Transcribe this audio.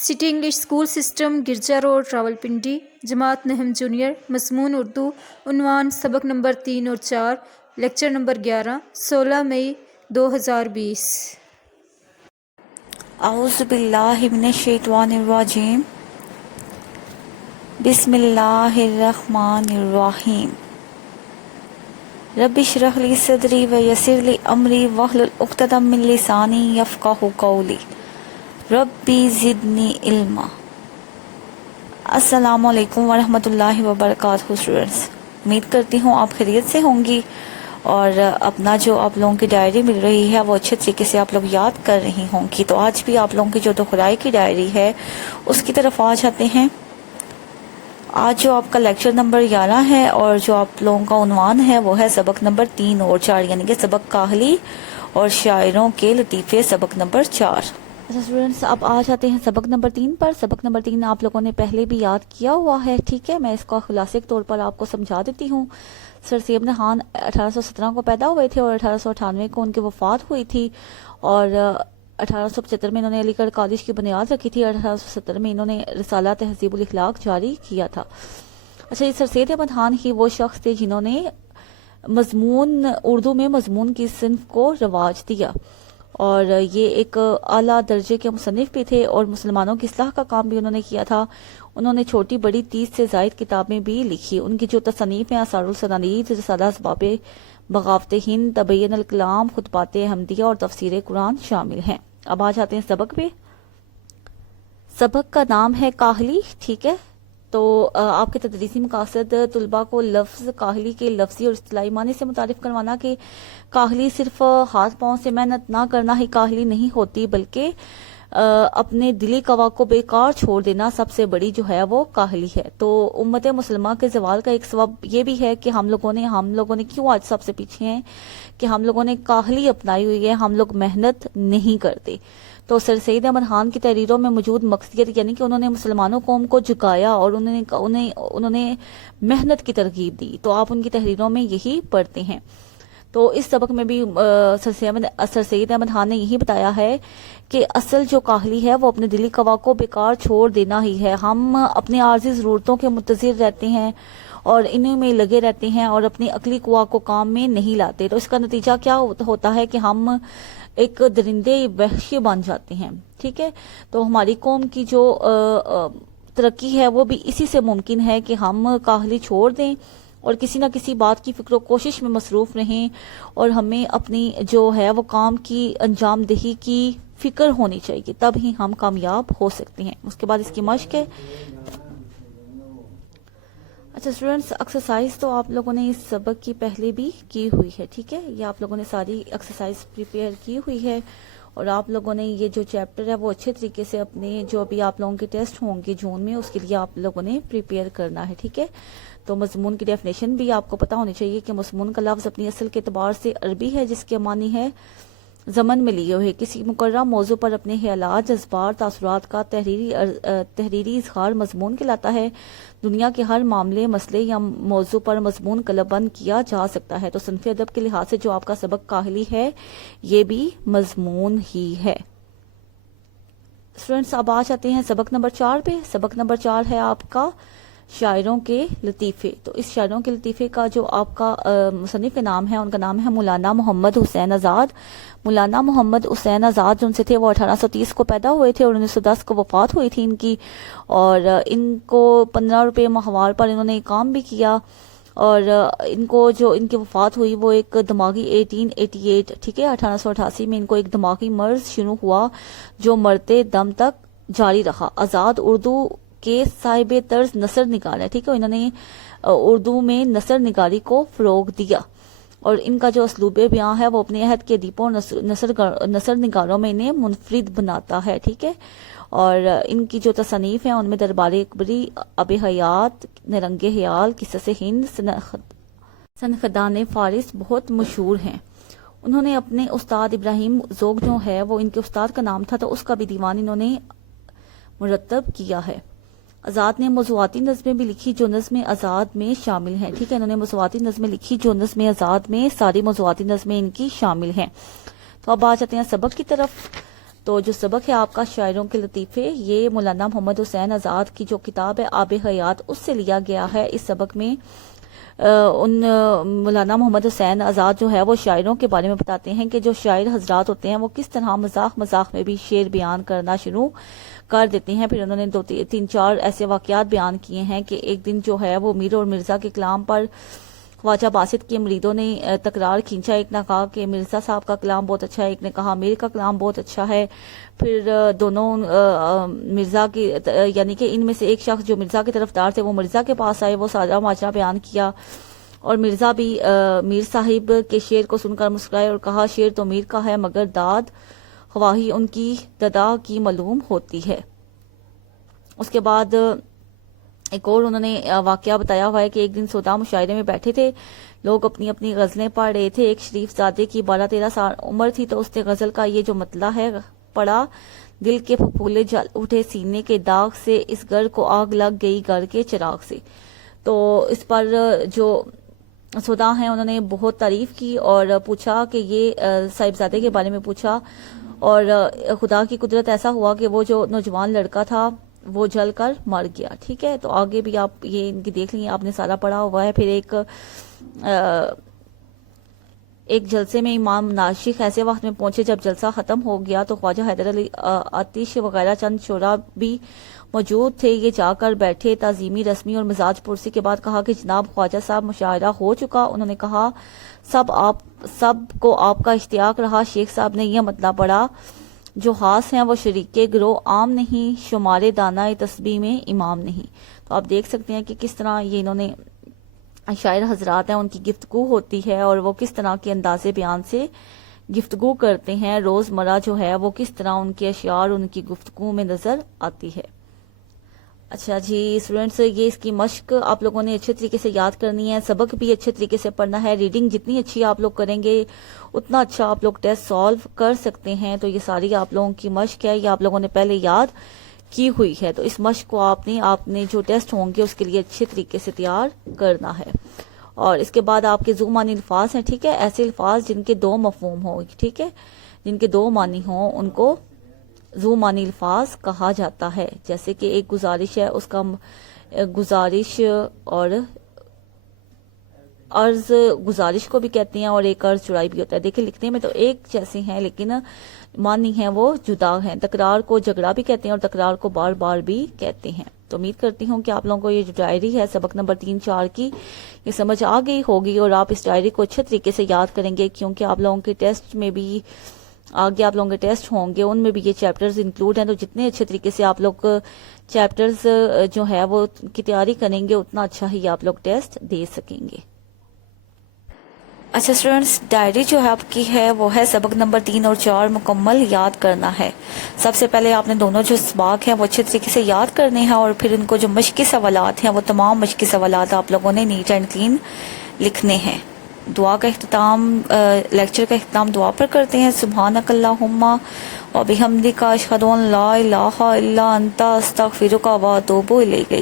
City English school system गिरजा road Rawalpindi जमात नहम junior मज़मून Urdu उन्वान सबक number 3 और 4 lecture number 11 16 मई 2020। औज़ु बिल्लाहि मिनश्शैतानिर्रजीम बिस्मिल्लाहिर्रहमानिर्रहीम रब्बि इश्रह ली सदरी व यस्सिर ली अमरी वहलुल उक़्दतम मिन लिसानी यफ़क़हू क़ौली रब्बी ज़िदनी इल्मा। अस्सलामु अलैकुम वरहमतुल्लाहि वबरकातुहू स्टूडेंट्स, उम्मीद करती हूँ आप खैरियत से होंगी और अपना जो आप लोगों की डायरी मिल रही है वो अच्छे तरीके से आप लोग याद कर रही होंगी। तो आज भी आप लोगों की जो दुखराई की डायरी है उसकी तरफ आ जाते हैं। आज जो आपका लेक्चर नंबर 11 है और जो आप लोगों का उन्वान है वो है सबक नंबर 3 और 4 यानी कि सबक काहली और शायरों के लतीफ़े सबक नंबर 4। अच्छा स्टूडेंट्स, अब आ जाते हैं सबक नंबर 3 पर। सबक नंबर 3 आप लोगों ने पहले भी याद किया हुआ है, ठीक है। मैं इसका खुलासे के तौर पर आपको समझा देती हूँ। सर सैयद खान 1817 को पैदा हुए थे और 1898 को उनकी वफात हुई थी और 1875 में इन्होंने अलीगढ़ कॉलेज की बुनियाद रखी थी। 1870 में इन्होंने रिसाला तहज़ीबुल इखलाक जारी किया था। अच्छा, ये सर सैयद अहमद खान ही वो शख्स थे जिन्होंने उर्दू में मज़मून की सिन्फ को रवाज दिया और ये एक आला दर्जे के मुसन्निफ भी थे और मुसलमानों की इस्लाह का काम भी उन्होंने किया था। उन्होंने छोटी बड़ी 30 से ज़ायद किताबें भी लिखी। उनकी जो तसनीफ़ हैं असारुल सनानीद, रिसाला असबाब बगावत हिंद, तबय्युन अल कलाम, खुतबात अहमदिया और तफसीर कुरान शामिल हैं। अब आ जाते हैं सबक पे। सबक का नाम है काहली, ठीक है। तो आपके तदरीसी मकासद तुलबा को लफ्ज़ काहली के लफ्ज़ी और इस्तिलाही मानी से मुतारिफ करवाना कि काहली सिर्फ हाथ पांव से मेहनत ना करना ही काहली नहीं होती, बल्कि अपने दिली कवा को बेकार छोड़ देना सबसे बड़ी जो है वो काहली है। तो उम्मत मुसलमान के ज़वाल का एक सबब ये भी है कि हम लोगों ने क्यों आज सबसे पीछे हैं कि हम लोगों ने काहली अपनाई हुई है, हम लोग मेहनत नहीं करते। तो सर सैयद अहमद खान की तहरीरों में मौजूद मकसदियत यानी कि उन्होंने मुसलमानों कौम को झुकाया और उन्होंने मेहनत की तरगीब दी। तो आप उनकी तहरीरों में यही पढ़ते हैं। तो इस सबक में भी सर सैयद अहमद खान ने यही बताया है कि असल जो काहली है वो अपने दिली कवा को बेकार छोड़ देना ही है। हम अपनी आर्जी ज़रूरतों के मुंतज़िर रहते हैं और इन्हीं में लगे रहते हैं और अपनी अकली कुआ को काम में नहीं लाते। तो इसका नतीजा क्या होता है कि हम एक दरिंदे वहशी बन जाते हैं, ठीक है। तो हमारी कौम की जो तरक्की है वो भी इसी से मुमकिन है कि हम काहली छोड़ दें और किसी ना किसी बात की फिक्र कोशिश में मसरूफ रहें और हमें अपनी जो है वो काम की अंजाम दही की फिक्र होनी चाहिए, तब ही हम कामयाब हो सकते हैं। उसके बाद इसकी मश्क है। अच्छा स्टूडेंट्स, एक्सरसाइज तो आप लोगों ने इस सबक की पहले भी की हुई है, ठीक है। ये आप लोगों ने सारी एक्सरसाइज प्रिपेयर की हुई है और आप लोगों ने ये जो चैप्टर है वो अच्छे तरीके से अपने जो भी आप लोगों के टेस्ट होंगे जून में उसके लिए आप लोगों ने प्रिपेयर करना है, ठीक है। तो मज़मून की डेफिनेशन भी आपको पता होनी चाहिए कि मज़मून का लफ्ज़ अपनी असल के एतबार से अरबी है जिसके मानी है ज़मन में लिए हुए किसी मुकर्रर मौजू पर अपने ख्यालात, जज्बात, तासुरात का तहरीरी इजहार मज़मून कहलाता है। दुनिया के हर मामले, मसले या मौजू पर मज़मून कलमबंद किया जा सकता है। तो सनफ़ अदब के लिहाज से जो आपका सबक काहली है ये भी मज़मून ही है। स्टूडेंट्स, अब आ जाते हैं सबक नंबर 4 पे। सबक नंबर 4 है आपका शायरों के लतीफ़े। तो इस शायरों के लतीफ़े का जो आपका मुसन्निफ़ का नाम है उनका नाम है मौलाना मोहम्मद हुसैन आज़ाद। मौलाना मोहम्मद हुसैन आज़ाद जो उनसे थे वो 1830 को पैदा हुए थे और 1910 को वफ़ात हुई थी इनकी और इनको 15 रुपये माहवार पर इन्होंने काम भी किया और इनको जो इनकी वफ़ात हुई वो एक दिमागी 1888, ठीक है, 1888 में इनको एक दिमागी मर्ज शुरू हुआ जो मरते दम तक जारी रहा। आज़ाद उर्दू के साहिब तर्ज नसर निकाला, ठीक है। इन्होंने उर्दू में नसर निगारी को फ़रोग दिया और इनका जो असलूब बयां है वो अपने अहद के दीपों नसर निगारों में इन्हें मुनफरिद बनाता है, ठीक है। और इनकी जो तसनीफ़ है उनमें दरबार अकबरी, अब हयात, नरंगे ख्याल, किस्से हिंद, सनखदान फारिस बहुत मशहूर हैं। उन्होंने अपने उस्ताद इब्राहिम ज़ोग जो है वो इनके उस्ताद का नाम था तो उसका भी दीवान इन्होंने मुरतब किया है। आज़ाद ने मौज़ूआती नज़में भी लिखी जो नज़्म आज़ाद में शामिल हैं, ठीक है। इन्होंने मौज़ूआती नज़में लिखी जो नज़्म आज़ाद में सारी मौज़ूआती नज़में इनकी शामिल हैं। तो अब आ जाते हैं सबक की तरफ। تو جو سبق ہے آپ کا شاعروں کے لطیفے، یہ مولانا محمد حسین آزاد کی جو کتاب ہے آب حیات، اس سے لیا گیا ہے۔ اس سبق میں مولانا محمد حسین آزاد جو ہے وہ شاعروں کے بارے میں بتاتے ہیں کہ جو شاعر حضرات ہوتے ہیں وہ کس طرح مذاق میں بھی شعر بیان کرنا شروع کر دیتے ہیں۔ پھر انہوں نے 3-4 ایسے واقعات بیان کیے ہیں کہ ایک دن جو ہے وہ میر اور مرزا کے کلام پر خواجہ باسط کے مریدوں نے تکرار کھینچا۔ ایک نے کہا کہ مرزا صاحب کا کلام بہت اچھا ہے، ایک نے کہا میر کا کلام بہت اچھا ہے۔ پھر دونوں مرزا کی یعنی کہ ان میں سے ایک شخص جو مرزا کی طرفدار تھے وہ مرزا کے پاس آئے، وہ سارا ماجرا بیان کیا، اور مرزا بھی میر صاحب کے شعر کو سن کر مسکرائے اور کہا شعر تو میر کا ہے مگر داد خواہی ان کی ددا کی معلوم ہوتی ہے۔ اس کے بعد ایک اور انہوں نے واقعہ بتایا ہوا ہے کہ ایک دن سودا مشاعرے میں بیٹھے تھے، لوگ اپنی اپنی غزلیں پڑھ رہے تھے۔ ایک شریف زادے کی 12-13 سال عمر تھی، تو اس نے غزل کا یہ جو مطلع ہے پڑھا: دل کے پھپھولے جل اٹھے سینے کے داغ سے، اس گھر کو آگ لگ گئی گھر کے چراغ سے۔ تو اس پر جو سودا ہیں انہوں نے بہت تعریف کی اور پوچھا کہ یہ صاحبزادے کے بارے میں پوچھا، اور خدا کی قدرت ایسا ہوا کہ وہ جو نوجوان لڑکا تھا وہ جل کر مر گیا۔ ٹھیک ہے، تو آگے بھی آپ یہ ان کی دیکھ لیں، آپ نے سارا پڑھا ہوا ہے۔ پھر ایک جلسے میں امام ناشخ ایسے وقت میں پہنچے جب جلسہ ختم ہو گیا، تو خواجہ حیدر علی آتش وغیرہ چند شعراء بھی موجود تھے۔ یہ جا کر بیٹھے، تعظیمی رسمی اور مزاج پرسی کے بعد کہا کہ جناب خواجہ صاحب مشاعرہ ہو چکا۔ انہوں نے کہا سب کو آپ کا اشتیاق رہا۔ شیخ صاحب نے یہ مطلب پڑھا: جو خاص ہیں وہ شریک گروہ عام نہیں، شمار دانہ تسبیح میں امام نہیں۔ تو آپ دیکھ سکتے ہیں کہ کس طرح یہ انہوں نے شاعر حضرات ہیں ان کی گفتگو ہوتی ہے، اور وہ کس طرح کے انداز بیان سے گفتگو کرتے ہیں، روزمرہ جو ہے وہ کس طرح ان کے اشعار ان کی گفتگو میں نظر آتی ہے۔ اچھا جی اسٹوڈینٹس، یہ اس کی مشق آپ لوگوں نے اچھے طریقے سے یاد کرنی ہے، سبق بھی اچھے طریقے سے پڑھنا ہے۔ ریڈنگ جتنی اچھی آپ لوگ کریں گے اتنا اچھا آپ لوگ ٹیسٹ سالو کر سکتے ہیں۔ تو یہ ساری آپ لوگوں کی مشق ہے، یہ آپ لوگوں نے پہلے یاد کی ہوئی ہے، تو اس مشق کو آپ نے جو ٹیسٹ ہوں گے اس کے لیے اچھے طریقے سے تیار کرنا ہے۔ اور اس کے بعد آپ کے ذو معنی الفاظ ہیں، ٹھیک ہے، ایسے الفاظ جن کے 2 مفہوم ہوں، ٹھیک ہے، جن کے 2 معنی ہوں ان کو ذو معنی الفاظ کہا جاتا ہے۔ جیسے کہ ایک گزارش ہے، اس کا گزارش اور عرض گزارش کو بھی کہتے ہیں، اور ایک عرض چڑائی بھی ہوتا ہے۔ دیکھیں لکھنے میں تو ایک جیسے ہیں لیکن معنی ہیں وہ جدا ہیں۔ تکرار کو جھگڑا بھی کہتے ہیں اور تکرار کو بار بار بھی کہتے ہیں۔ تو امید کرتی ہوں کہ آپ لوگوں کو یہ جو ڈائری ہے سبق نمبر 3-4 کی یہ سمجھ آ گئی ہوگی، اور آپ اس ڈائری کو اچھے طریقے سے یاد کریں گے، کیونکہ آپ لوگوں کے ٹیسٹ میں بھی آگے آپ لوگوں کے ٹیسٹ ہوں گے، ان میں بھی یہ چیپٹرز انکلوڈ ہیں۔ تو جتنے اچھے طریقے سے آپ لوگ چیپٹرز جو ہے وہ کی تیاری کریں گے اتنا اچھا ہی آپ لوگ ٹیسٹ دے سکیں گے۔ اچھا اسٹوڈینٹس، ڈائری جو ہے آپ کی ہے وہ ہے سبق نمبر 3 اور 4 مکمل یاد کرنا ہے۔ سب سے پہلے آپ نے دونوں جو اسباق ہیں وہ اچھے طریقے سے یاد کرنے ہیں، اور پھر ان کو جو مشقی سوالات ہیں وہ تمام مشقی سوالات آپ لوگوں نے نیٹ اینڈ کلین لکھنے ہیں۔ دعا کا اختتام، لیکچر کا اختتام دعا پر کرتے ہیں: سبحانک اللہم و بحمدک اشہد ان لا الہ الا انت استغفرک و اتوب الیک۔